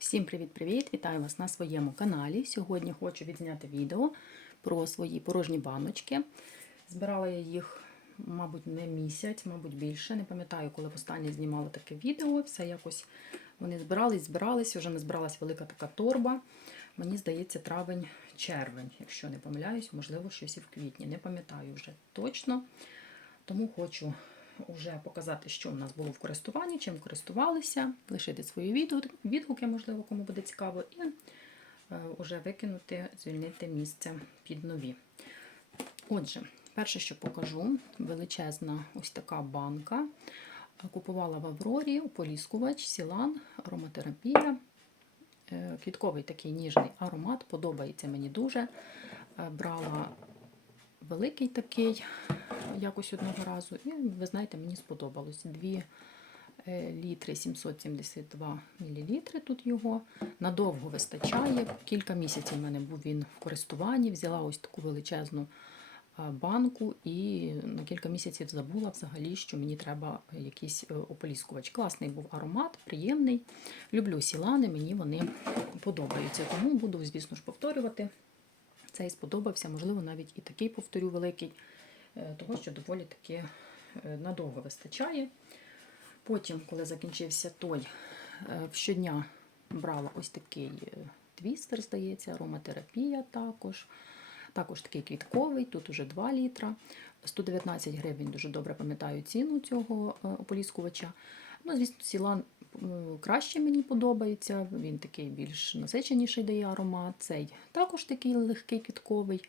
Всім привіт-привіт! Вітаю вас на своєму каналі. Сьогодні хочу відзняти відео про свої порожні баночки. Збирала я їх, мабуть, не місяць, мабуть, більше. Не пам'ятаю, коли востаннє знімала таке відео. Все якось вони збирались, збирались, вже не збиралась велика така торба. Мені здається, травень-червень, якщо не помиляюсь, можливо, щось і в квітні. Не пам'ятаю вже точно. Тому хочу вже показати, що в нас було в користуванні, чим користувалися, лишити свої відгуки, можливо, кому буде цікаво, і е, вже викинути, звільнити місце під нові. Отже, перше, що покажу, величезна ось така банка. Е, Купувала в Аврорі ополіскувач, сілан, ароматерапія. Е, Квітковий такий ніжний аромат, подобається мені дуже. Е, Брала великий такий якось одного разу. І ви знаєте, мені сподобалось. 2 літри 772 мл тут його. Надовго вистачає. Кілька місяців в мене був він в користуванні. Взяла ось таку величезну банку і на кілька місяців забула взагалі, що мені треба якийсь е, ополіскувач. Класний був аромат, приємний. Люблю сілани, мені вони подобаються. Тому буду, звісно ж, повторювати. Цей сподобався, можливо, навіть і такий повторю великий, е, того що доволі таки е, надовго вистачає. Потім, коли закінчився той, е, щодня брала ось такий е, твістер, здається, ароматерапія також. Також такий квітковий, тут уже 2 літра. 119 гривень, дуже добре пам'ятаю ціну цього е, ополіскувача. Ну, звісно, сілан краще мені подобається, він такий більш насиченіший дає аромат. Цей також такий легкий квітковий.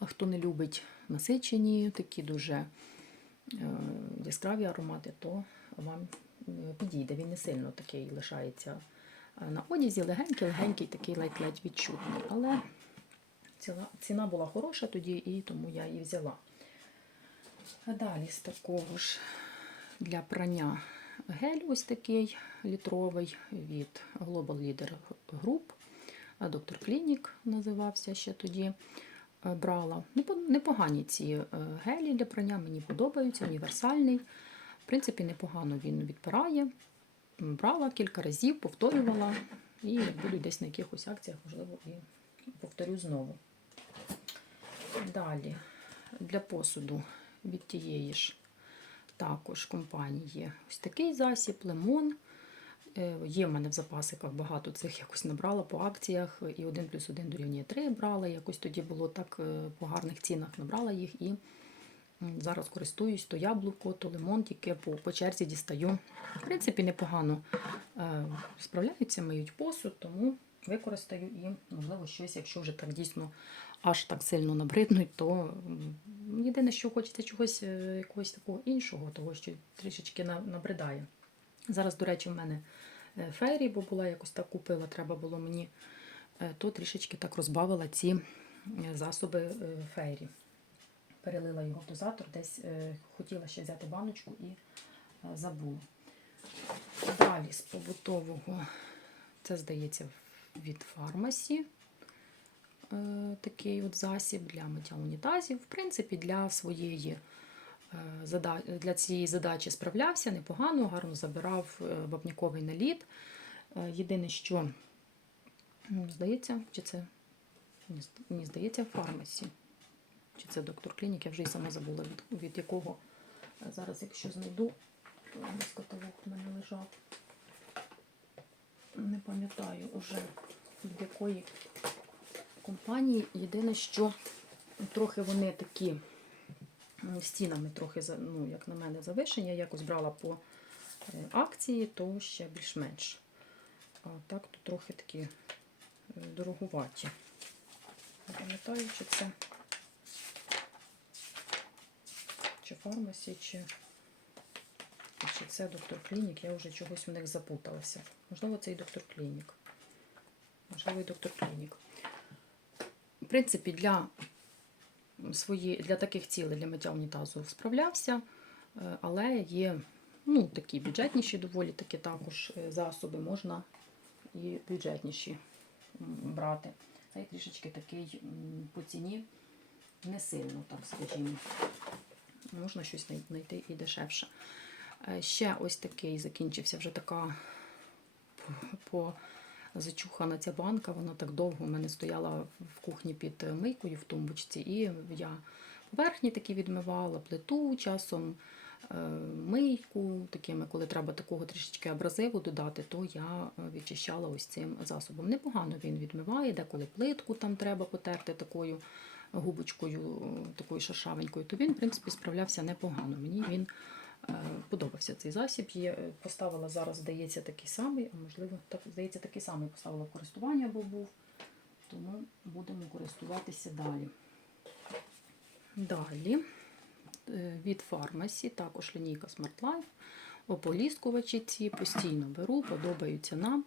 Хто не любить насичені, такі дуже е, яскраві аромати, то вам е, підійде. Він не сильно такий лишається е, на одязі, легенький, легенький, такий ледь-ледь відчутний. Але ціна, була хороша тоді, і тому я її взяла. Далі з такого ж для прання гель ось такий літровий від Global Leader Group. Доктор Клінік називався ще тоді. Е, Брала. Непогані ці е, гелі для прання, мені подобаються, універсальний. В принципі, непогано він відпирає. Брала кілька разів, повторювала і буду десь на якихось акціях, можливо, і повторю знову. Далі для посуду від тієї ж також компанії ось такий засіб, лимон. Е, Є в мене в запасиках багато цих якось набрала по акціях. І 1 плюс 1 дорівнює 3 брала. Якось тоді було так е, по гарних цінах набрала їх і зараз користуюсь то яблуко, то лимон, тільки по, по черзі дістаю. В принципі, непогано е, справляються, миють посуд, тому використаю і, можливо, щось, якщо вже так дійсно аж так сильно набриднуть, то єдине, що хочеться чогось е, якогось такого іншого, того, що трішечки набридає. Зараз, до речі, в мене е, фейрі, бо була якось так купила, треба було мені, е, то трішечки так розбавила ці е, засоби фейрі. Перелила його в дозатор, десь хотіла ще взяти баночку і забула. Далі з побутового, це здається від фармасі. Такий от засіб для миття унітазів. В принципі, для своєї для цієї задачі справлявся непогано, гарно забирав е, вапняковий наліт. Е, Єдине, що здається, чи це ні, зд- ні, здається, в фармасі. Чи це доктор клінік, я вже й сама забула, від, від якого. Е, Зараз, якщо знайду, десь каталог в мене лежав. Не пам'ятаю уже від якої компанії. Єдине, що трохи вони такі стінами трохи, ну, як на мене, завишені. Я якось брала по е, акції, то ще більш-менш. А так то трохи такі е, дорогуваті. Пам'ятаю, чи це чи фармасі, чи, чи це доктор клінік. Я вже чогось у них запуталася. Можливо, це і доктор клінік. Можливо, і доктор клінік. В принципі, для свої, для таких цілей для миття унітазу справлявся, е, але є ну, такі бюджетніші, доволі такі також е, засоби, можна і бюджетніші брати. Цей трішечки такий по ціні не сильно, так скажімо. Можна щось знайти і дешевше. Е, Ще ось такий закінчився вже така по зачухана ця банка, вона так довго в мене стояла в кухні під мийкою в тумбочці, і я поверхні такі відмивала, плиту часом. е, Мийку, такими, коли треба такого трішечки абразиву додати, то я е, відчищала ось цим засобом. Непогано він відмиває, деколи плитку там треба потерти такою губочкою, е, такою шершавенькою, то він, в принципі, справлявся непогано. Мені він подобався цей засіб. Є, е, поставила зараз, здається, такий самий, а можливо, так, здається, такий самий поставила в користування, бо був. Тому будемо користуватися далі. Далі е, від фармасі, також лінійка Smart Life. Ополіскувачі ці постійно беру, подобаються нам.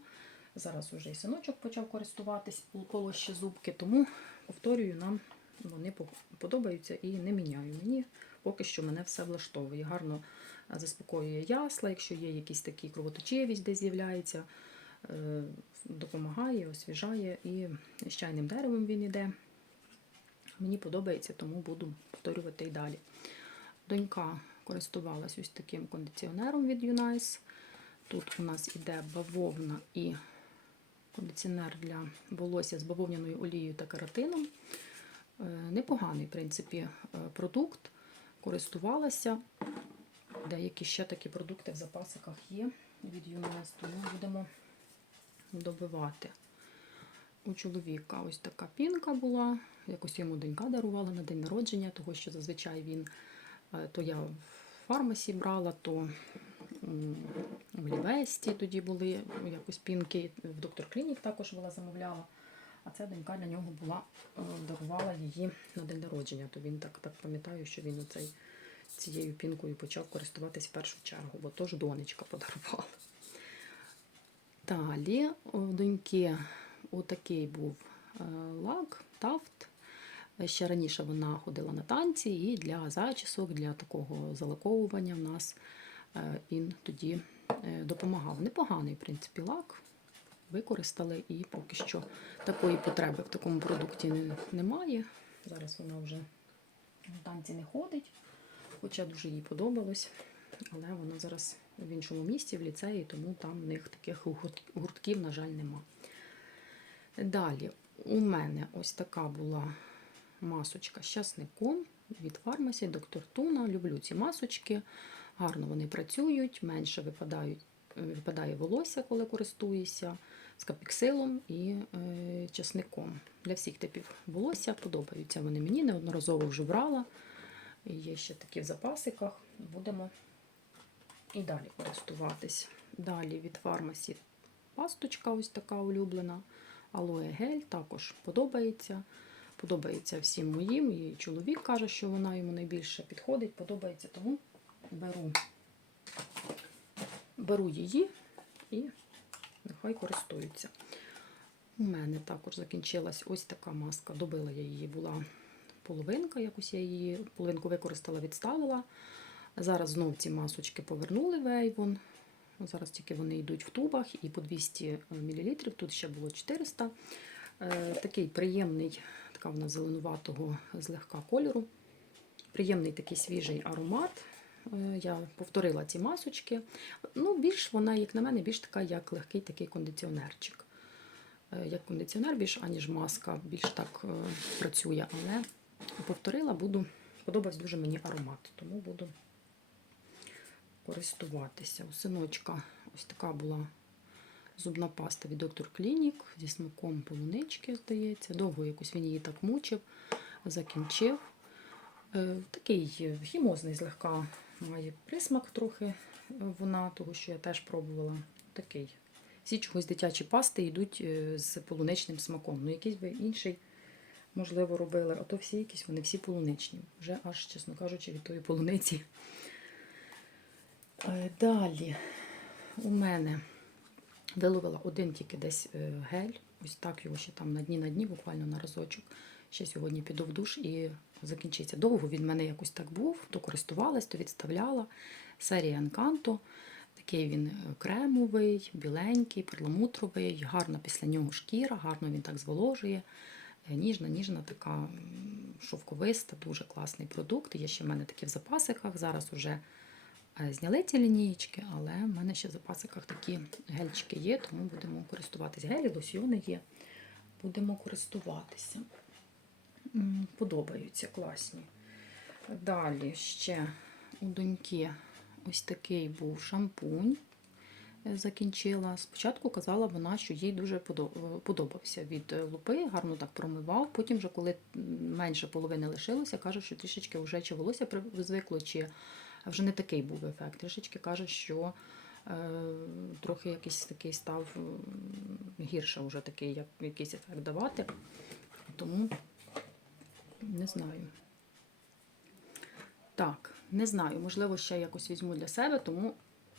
Зараз уже і синочок почав користуватись полоще зубки, тому повторюю, нам вони подобаються і не міняю. Мені поки що мене все влаштовує. Гарно е, заспокоює ясла, якщо є якісь такі кровоточивість, де з'являється, е, допомагає, освіжає і з чайним деревом він іде. Мені подобається, тому буду повторювати і далі. Донька користувалась ось таким кондиціонером від Unice. Тут у нас іде бавовна і кондиціонер для волосся з бавовняною олією та каротином. Е, Непоганий, в принципі, продукт. Користувалася. Деякі ще такі продукти в запасиках є від Unice, тому будемо добивати. У чоловіка ось така пінка була. Якось йому донька дарувала на день народження, того що зазвичай він е, то я в фармасі брала, то в Лівесті тоді були якось пінки. В доктор Клінік також була замовляла. А ця донька для нього була, е, дарувала її на день народження. То він так, так пам'ятаю, що він оцей, цією пінкою почав користуватись в першу чергу, бо то ж донечка подарувала. Далі у доньки отакий був е, лак, тафт. Ще раніше вона ходила на танці, і для зачісок, для такого залаковування в нас е, він тоді е, допомагав. Непоганий, в принципі, лак. Використали і поки що такої потреби в такому продукті немає. Зараз вона вже на танці не ходить, хоча дуже їй подобалось. Але вона зараз в іншому місці, в ліцеї, тому там в них таких гуртків, на жаль, нема. Далі у мене ось така була масочка з часником від фармасі, доктор Туна. Люблю ці масочки. Гарно вони працюють, менше випадають, випадає волосся, коли користуюся, з капіксилом і е, часником. Для всіх типів волосся подобаються вони мені. Неодноразово вже брала. Є ще такі в запасиках. Будемо і далі користуватись. Далі від фармасі пасточка ось така улюблена. Алоe гель також подобається. Подобається всім моїм. І чоловік каже, що вона йому найбільше підходить, подобається, тому беру, беру її і нехай користуються. У мене також закінчилась ось така маска. Добила я її, була половинка, якось я її половинку використала, відставила. Зараз знов ці масочки повернули в Avon. Зараз тільки вони йдуть в тубах і по 200 мл, тут ще було 400. Е, Такий приємний, така вона зеленуватого злегка кольору. Приємний такий свіжий аромат. Е, Я повторила ці масочки. Ну, більш вона, як на мене, більш така, як легкий такий кондиціонерчик. Е, Як кондиціонер більш, аніж маска, більш так е, працює. Але повторила, буду, подобається дуже мені аромат, тому буду користуватися. У синочка ось така була зубна паста від доктор Клінік зі смаком полунички, здається. Довго якось він її так мучив, закінчив. Такий хімозний злегка має присмак трохи вона, того що я теж пробувала. Такий. Всі чогось дитячі пасти йдуть е, з полуничним смаком. Ну, якийсь би інший, можливо, робили, а то всі якісь, вони всі полуничні. Вже аж, чесно кажучи, від тої полуниці. Е, Далі у мене виловила один тільки десь е, гель. Ось так його ще там на дні на дні, буквально на разочок. Ще сьогодні піду в душ і закінчиться. Довго він мене якось так був, то користувалась, то відставляла. Серія Encanto. Такий він е, кремовий, біленький, перламутровий, гарна після нього шкіра, гарно він так зволожує. Е, Ніжна, ніжна, така шовковиста, дуже класний продукт. Є ще в мене такі в запасиках. Зараз уже е, зняли ці лінієчки, але в мене ще в запасиках такі гельчики є, тому будемо користуватися. Гелі, лосьйони є. Будемо користуватися. Подобаються, класні. Далі ще у доньки ось такий був шампунь. е, Закінчила. Спочатку казала вона, що їй дуже подобався від е, лупи, гарно так промивав. Потім, вже коли менше половини лишилося, каже, що трішечки вже чи волосся звикло, чи вже не такий був ефект. Трішечки каже, що е, трохи якийсь такий став гірше вже такий, як якийсь ефект давати. Тому не знаю. Так, не знаю, можливо, ще якось візьму для себе, тому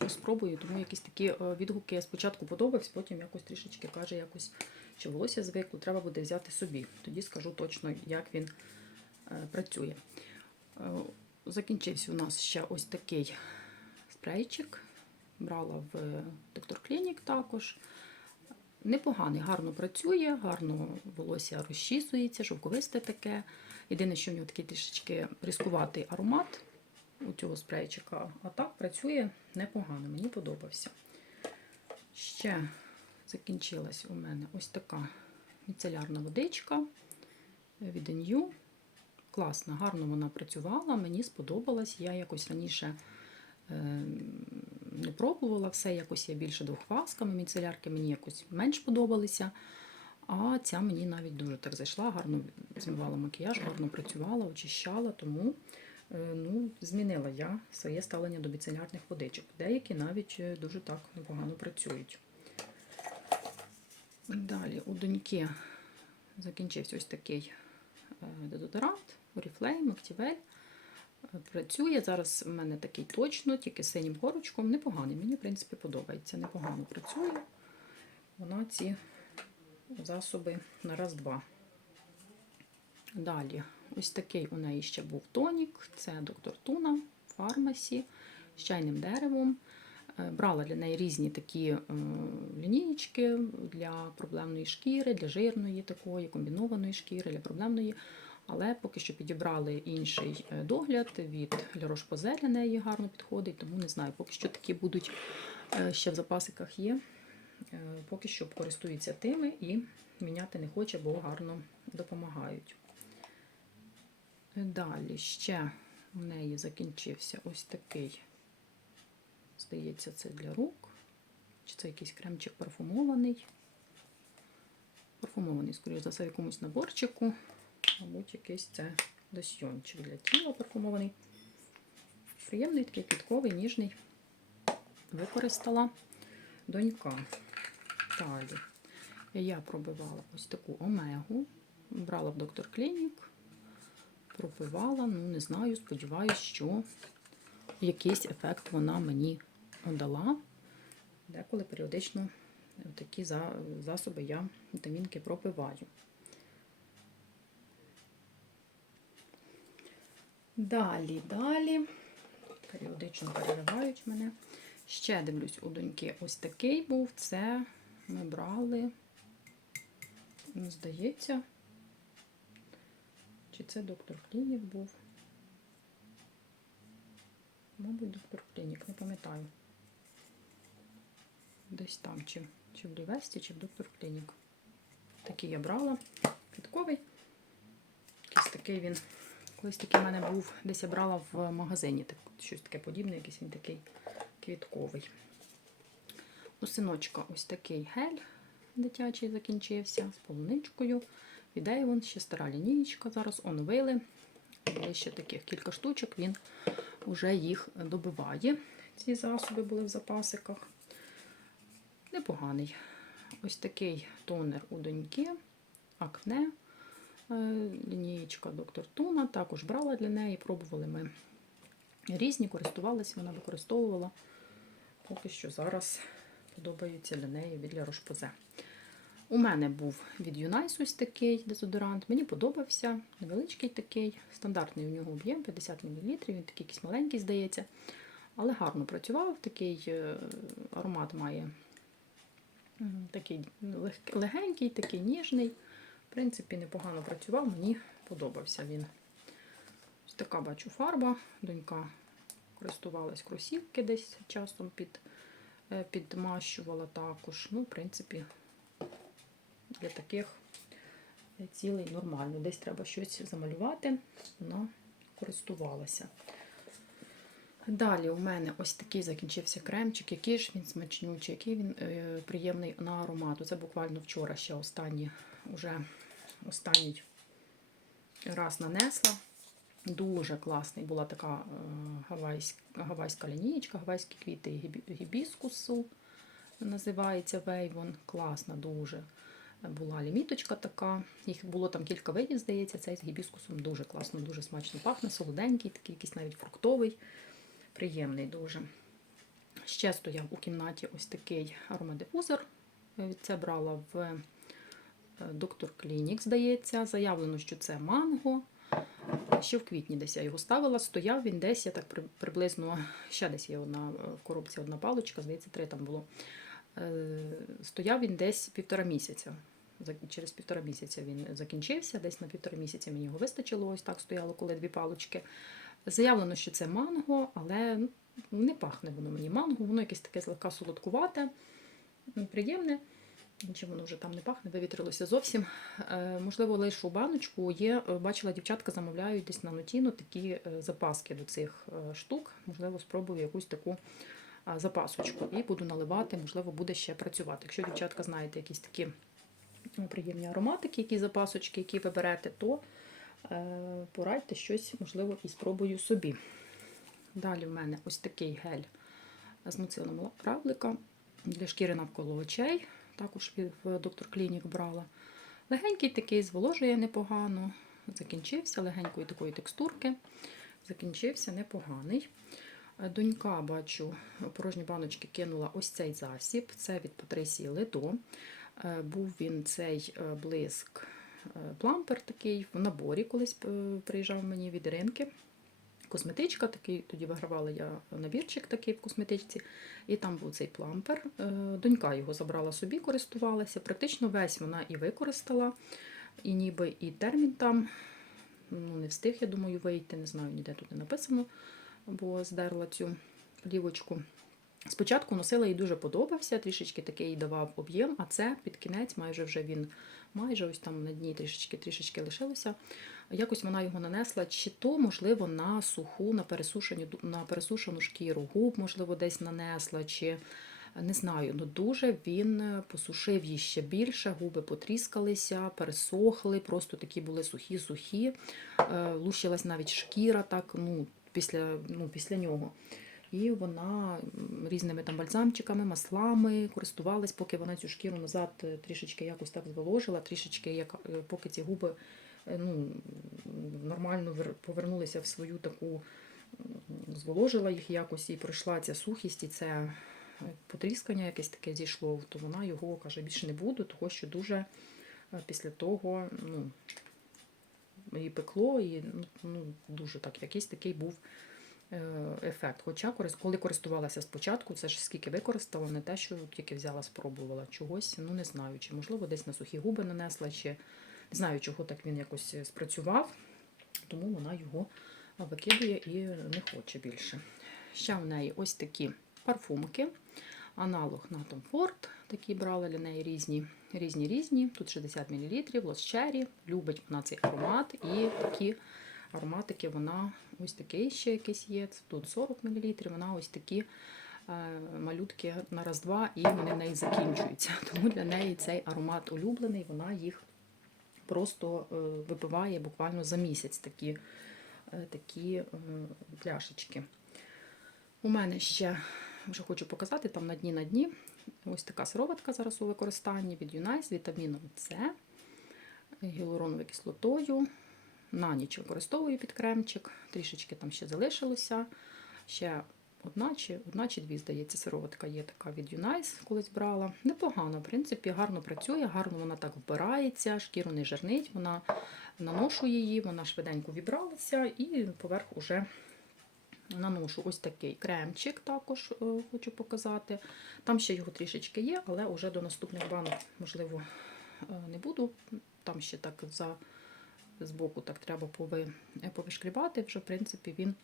спробую, тому якісь такі е, відгуки спочатку подобався, потім якось трішечки каже, якось чи волосся звикло, треба буде взяти собі. Тоді скажу точно, як він е, працює. Е, Закінчився у нас ще ось такий спрейчик. Брала в доктор Клінік також. Непоганий, гарно працює, гарно волосся розчісується, шовковисте таке. Єдине, що в нього такий трішечки різкуватий аромат у цього спрейчика, а так працює непогано, мені подобався. Ще закінчилась у мене ось така міцелярна водичка від New. Класна, гарно вона працювала, мені сподобалась. Я якось раніше е, не пробувала все, якось я більше двохвасками. Міцелярки мені якось менш подобалися. А ця мені навіть дуже так зайшла, гарно змивала макіяж, гарно працювала, очищала, тому е, ну, змінила я своє ставлення до міцелярних водичок. Деякі навіть е, дуже так непогано працюють. Далі у доньки закінчився ось такий е, дезодорант Oriflame Activelle. Е, Працює зараз в мене такий точно, тільки синім корочком. Непоганий. Мені, в принципі, подобається. Непогано працює. Вона ці засоби на раз-два. Далі, ось такий у неї ще був тонік. Це доктор Туна фармасі з чайним деревом. Е, Брала для неї різні такі е, лінієчки для проблемної шкіри, для жирної такої, комбінованої шкіри, для проблемної. Але поки що підібрали інший е, догляд від Roche-Posay для неї гарно підходить, тому не знаю, поки що такі будуть ще в запасиках є. Поки що користується тими і міняти не хоче, бо гарно допомагають. Далі ще в неї закінчився ось такий, здається, це для рук. Чи це якийсь кремчик парфумований? Парфумований, скоріше за все, якомусь наборчику. Мабуть, якийсь це лосьйончик для тіла парфумований. Приємний, такий квітковий, ніжний. Використала донька. Далі я пробивала ось таку омегу. Брала в доктор Клінік, пробивала, ну не знаю, сподіваюся, що якийсь ефект вона мені дала. Деколи періодично такі засоби я вітамінки пропиваю. Далі, далі. Періодично переривають мене. Ще дивлюсь у доньки. Ось такий був. Це ми брали. Здається. Чи це доктор Клінік був? Мабуть, доктор Клінік, не пам'ятаю. Десь там, чи, чи в Лівесті, чи в доктор Клінік. Такий я брала. Квітковий. Якийсь такий він. Колись такий в мене був, десь я брала в магазині. Так, щось таке подібне, якийсь він такий квітковий. У синочка ось такий гель дитячий закінчився з полуничкою. Від Avon, ще стара лінієчка зараз оновили. Є ще таких кілька штучок, він вже їх добиває. Ці засоби були в запасиках. Непоганий. Ось такий тонер у доньки, акне. Е, Лінієчка доктор Туна. Також брала для неї, пробували ми різні, користувалися, вона використовувала. Поки що зараз подобаються для неї від La Roche-Posay. У мене був від Юнайс такий дезодорант. Мені подобався. Невеличкий такий, стандартний у нього об'єм 50 мл. Він такий якийсь маленький, здається. Але гарно працював. Такий е, аромат має такий легенький, такий ніжний. В принципі, непогано працював, мені подобався він. Ось така бачу фарба. Донька користувалась кросівки десь часом під, е, підмащувала також. Ну, в принципі, для таких цілей нормально. Десь треба щось замалювати, вона користувалася. Далі у мене ось такий закінчився кремчик, який ж він смачнючий, який він е, приємний на аромату. Це буквально вчора ще останній, уже останній раз нанесла. Дуже класний була така е, гавайська, гавайська лінієчка, гавайські квіти гібі- гібіскусу називається Вейвон. Класна дуже була ліміточка така. Їх було там кілька видів, здається. Цей з гібіскусом дуже класно, дуже смачно пахне, солоденький, такий якийсь навіть фруктовий, приємний дуже. Ще стояв у кімнаті ось такий аромадифузор. Це брала в е, доктор Клінік, здається. Заявлено, що це манго. Ще в квітні десь я його ставила. Стояв він десь, я так приблизно, ще десь є одна е, в коробці одна паличка, здається, три там було. Е, Стояв він десь півтора місяця. Через півтора місяця він закінчився, десь на півтора місяця мені його вистачило. Ось так стояло, коли дві палички. Заявлено, що це манго, але ну, не пахне воно мені манго, воно якесь таке злегка солодкувате, приємне. Нічим воно вже там не пахне, вивітрилося зовсім. Е, можливо, лишу баночку. Є, е, бачила, дівчатка замовляють десь на нотіну такі запаски до цих штук. Можливо, спробую якусь таку запасочку і буду наливати, можливо, буде ще працювати. Якщо дівчатка знаєте якісь такі ну, приємні ароматики, які запасочки, які ви берете, то е, порадьте щось, можливо, і спробую собі. Далі в мене ось такий гель з муцилом равлика для шкіри навколо очей. Також в доктор Клінік брала. Легенький такий, зволожує непогано. Закінчився легенької такої текстурки. Закінчився непоганий. Донька, бачу, порожні баночки кинула ось цей засіб. Це від Патрисії Ледо. Е, Був він цей е, блиск е, плампер такий в наборі колись приїжджав мені від Іринки. Косметичка, такий, тоді вигравала я набірчик такий в косметичці, і там був цей плампер. Донька його забрала собі, користувалася. Практично весь вона і використала, і ніби і термін там ну, не встиг, я думаю, вийти. Не знаю, ніде тут не написано, бо здерла цю плівочку. Спочатку носила їй дуже подобався, трішечки такий давав об'єм, а це під кінець, майже вже він майже ось там на дні трішечки трішечки лишилося. Якось вона його нанесла, чи то, можливо, на суху, на пересушені, на пересушену шкіру губ, можливо, десь нанесла, чи не знаю, ну дуже він посушив її ще більше, губи потріскалися, пересохли, просто такі були сухі-сухі, е, лущилась навіть шкіра так, ну, після, ну, після нього. І вона різними там бальзамчиками, маслами користувалась, поки вона цю шкіру назад е, трішечки якось так зволожила, трішечки, як, е, поки ці губи е, ну, нормально повернулися в свою таку, зволожила їх якось і пройшла ця сухість, і це потріскання якесь таке зійшло, то вона його каже, більше не буду, того що дуже після того ну, і пекло, і ну, ну, дуже так, якийсь такий був е, ефект. Хоча коли користувалася спочатку, це ж скільки використала, не те, що тільки взяла, спробувала чогось, ну не знаю, чи можливо десь на сухі губи нанесла, чи не знаю, чого так він якось е, спрацював, тому вона його викидує і не хоче більше. Ще в неї ось такі парфумки, аналог на Tom Ford, такі брали для неї різні, різні різні. Тут 60 мл, Cherry, любить вона цей аромат, і такі ароматики вона ось такий ще якийсь є. Тут 40 мл, вона ось такі е, малютки на раз-два, і вони в неї закінчуються. Тому для неї цей аромат улюблений, вона їх просто е, випиває буквально за місяць такі, е, такі пляшечки. У мене ще вже хочу показати там на дні на дні. Ось така сироватка зараз у використанні від Юнай з вітаміном С, гіалуроновою кислотою. На ніч використовую під кремчик, трішечки там ще залишилося. Ще одна чи, одна чи дві, здається, сироватка є така від Юнайс, колись брала. Непогано, в принципі, гарно працює, гарно вона так вбирається, шкіру не жирнить, вона наношу її, вона швиденько вібралася і поверх уже наношу ось такий кремчик, також е, хочу показати. Там ще його трішечки є, але вже до наступних банок, можливо, е, не буду. Там ще так за збоку так треба е, повишкрібати. Вже, в принципі, він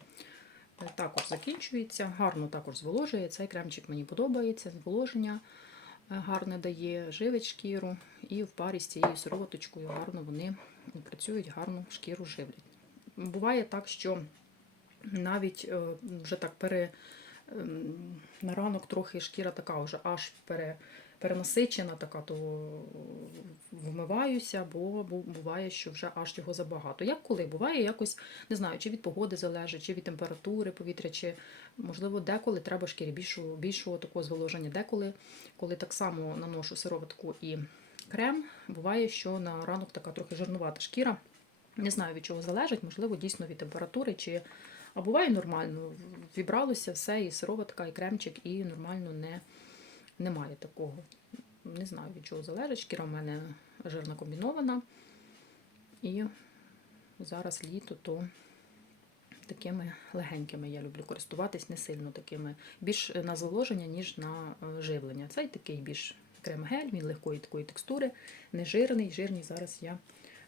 також закінчується. Гарно також зволожує. Цей кремчик мені подобається. Зволоження гарне дає, живить шкіру. І в парі з цією сироваточкою гарно вони працюють, гарно шкіру живлять. Буває так, що навіть е, вже так пере, ем, на ранок трохи шкіра така вже аж пере, перенасичена, така, то вмиваюся, бо буває, що вже аж його забагато. Як коли? Буває якось, не знаю, чи від погоди залежить, чи від температури повітря, чи можливо деколи треба шкірі більшого, більшого такого зволоження. Деколи, коли так само наношу сироватку і крем, буває, що на ранок така трохи жирнувата шкіра. Не знаю, від чого залежить, можливо, дійсно від температури, чи а буває нормально. Вібралося все, і сироватка, і кремчик, і нормально не, немає такого. Не знаю, від чого залежить. Шкіра в мене жирна комбінована. І зараз літо, то такими легенькими я люблю користуватись, не сильно такими, більш на зволоження, ніж на е, живлення. Цей такий більш крем-гель, він легкої такої текстури, не жирний. Жирні зараз я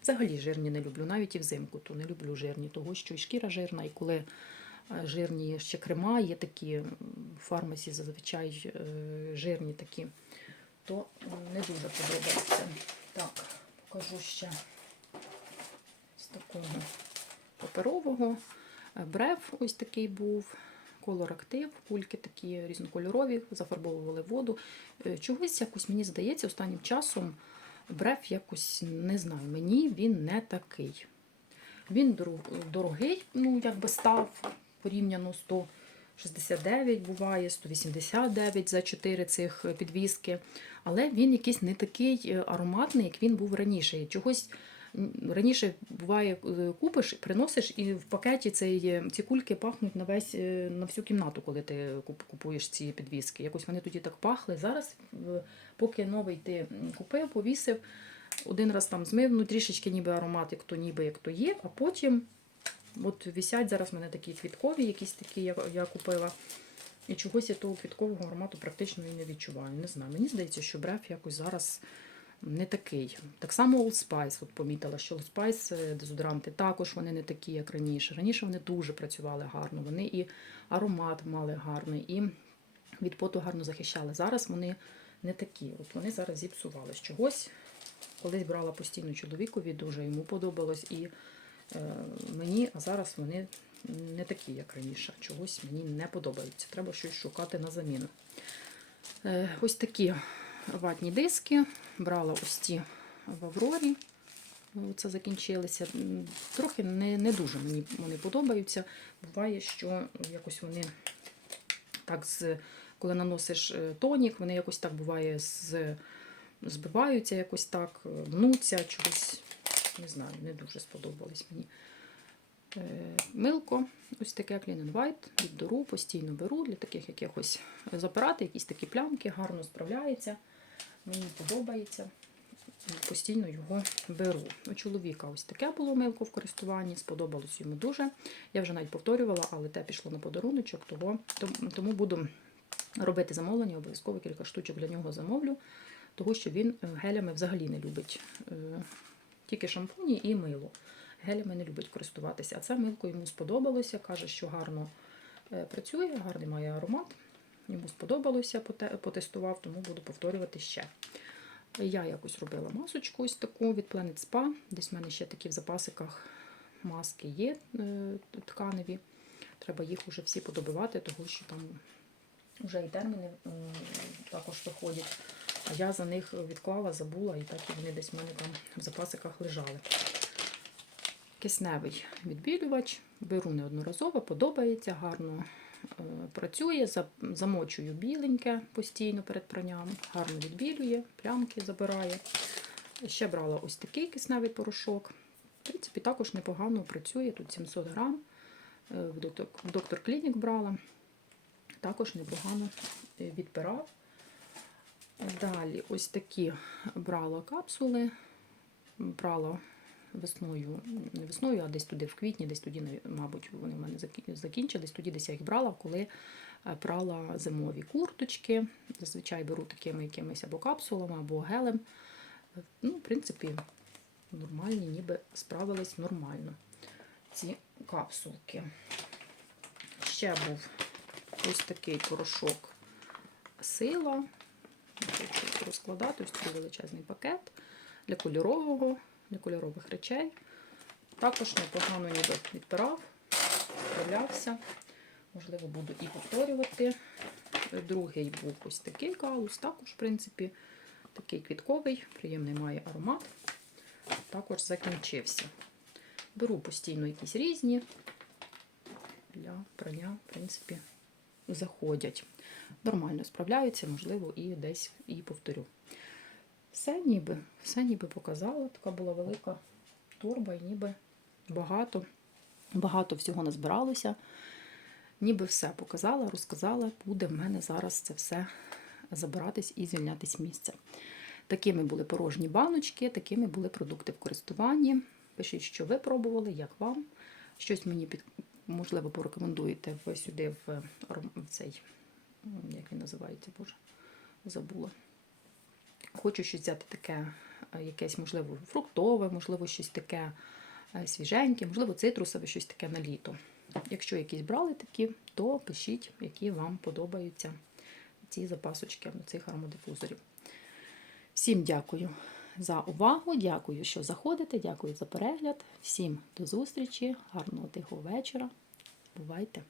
взагалі жирні не люблю, навіть і взимку, то не люблю жирні, того що і шкіра жирна, і коли е, жирні ще крема, є такі в фармасі зазвичай е, жирні такі, то не дуже подобається. Так, покажу ще з такого паперового. Е, Брев ось такий був. Колор актив, кульки такі різнокольорові, зафарбовували воду. Е, Чогось якось мені здається, останнім часом брев якось не знаю. Мені він не такий. Він дорогий, ну якби став порівняно 169 буває, 189 за 4 цих підвіски. Але він якийсь не такий е, ароматний, як він був раніше. Чогось раніше буває, е, купиш, приносиш, і в пакеті цей, е, ці кульки пахнуть на весь е, на всю кімнату, коли ти купуєш ці підвіски. Якось вони тоді так пахли. Зараз, поки новий ти купив, повісив, один раз там змив, ну трішечки ніби аромат, як то ніби як то є, а потім от висять зараз в мене такі квіткові, якісь такі я, я купила. І чогось я того квіткового аромату практично і не відчуваю. Не знаю. Мені здається, що бреф якось зараз не такий. Так само Old Spice, от помітила, що Old Spice е, дезодоранти також вони не такі, як раніше. Раніше вони дуже працювали гарно. Вони і аромат мали гарний, і від поту гарно захищали. Зараз вони не такі. От вони зараз зіпсували з чогось. Колись брала постійно чоловікові, дуже йому подобалось і е, мені, а зараз вони не такі, як раніше. Чогось мені не подобаються. Треба щось шукати на заміну. Е, ось такі ватні диски. Брала ось ті в Аврорі. Це закінчилися. Трохи не, не дуже мені вони подобаються. Буває, що якось вони так з коли наносиш е, тонік, вони якось так буває з, збиваються, якось так, е, мнуться, чогось, не знаю, не дуже сподобались мені. Е, Милко, ось таке Clean White, від Дору, постійно беру для таких якихось запирати, якісь такі плямки, гарно справляється. Мені подобається. Постійно його беру. У чоловіка ось таке було милко в користуванні, сподобалось йому дуже. Я вже навіть повторювала, але те пішло на подаруночок, того, тому буду робити замовлення, обов'язково кілька штучок для нього замовлю, тому що він е, гелями взагалі не любить. Е, Тільки шампуні і мило. Гелями не любить користуватися. А це милко йому сподобалося, каже, що гарно е, працює, гарний має аромат. Йому сподобалося, поте- потестував, тому буду повторювати ще. Я якось робила масочку ось таку від Planet Spa. Десь в мене ще такі в запасиках маски є е, тканеві. Треба їх вже всі подобивати, тому що там вже і терміни також виходять. А я за них відклала, забула, і так і вони десь в мене там в запасиках лежали. Кисневий відбілювач. Беру неодноразово, подобається, гарно працює, замочую біленьке постійно перед пранням, гарно відбілює, плямки забирає. Ще брала ось такий кисневий порошок. В принципі, також непогано працює. Тут 700 грам. Е, в доктор Клінік брала. Також непогано е, відпирав. Далі ось такі брала капсули. Брала весною, не весною, а десь туди в квітні, десь тоді, мабуть, вони в мене закінчились. Тоді десь я їх брала, коли е, прала зимові курточки. Зазвичай беру такими якимись або капсулами, або гелем. Е, Ну, в принципі, нормальні, ніби справились нормально ці капсулки. Ще був ось такий порошок сила. Розкладати ось такий величезний пакет для кольорового, для кольорових речей. Також непогано ніби відпирав, справлявся. Можливо, буду і повторювати. Другий був ось такий калус, також, в принципі, такий квітковий, приємний має аромат. Також закінчився. Беру постійно якісь різні для прання, в принципі, заходять. Нормально справляються, можливо, і десь і повторю. Все ніби, все ніби показала. Така була велика торба, і ніби багато, багато всього назбиралося. Ніби все показала, розказала, буде в мене зараз це все забиратись і звільнятись місце. Такими були порожні баночки, такими були продукти в користуванні. Пишіть, що ви пробували, як вам. Щось мені під, можливо порекомендуєте ви сюди в, в цей, як він називається, боже, забула. Хочу щось взяти таке, е, якесь, можливо, фруктове, можливо, щось таке е, свіженьке, можливо, цитрусове, щось таке на літо. Якщо якісь брали такі, то пишіть, які вам подобаються ці запасочки цих аромадифузорів. Всім дякую за увагу, дякую, що заходите, дякую за перегляд. Всім до зустрічі, гарного тихого вечора. Бувайте!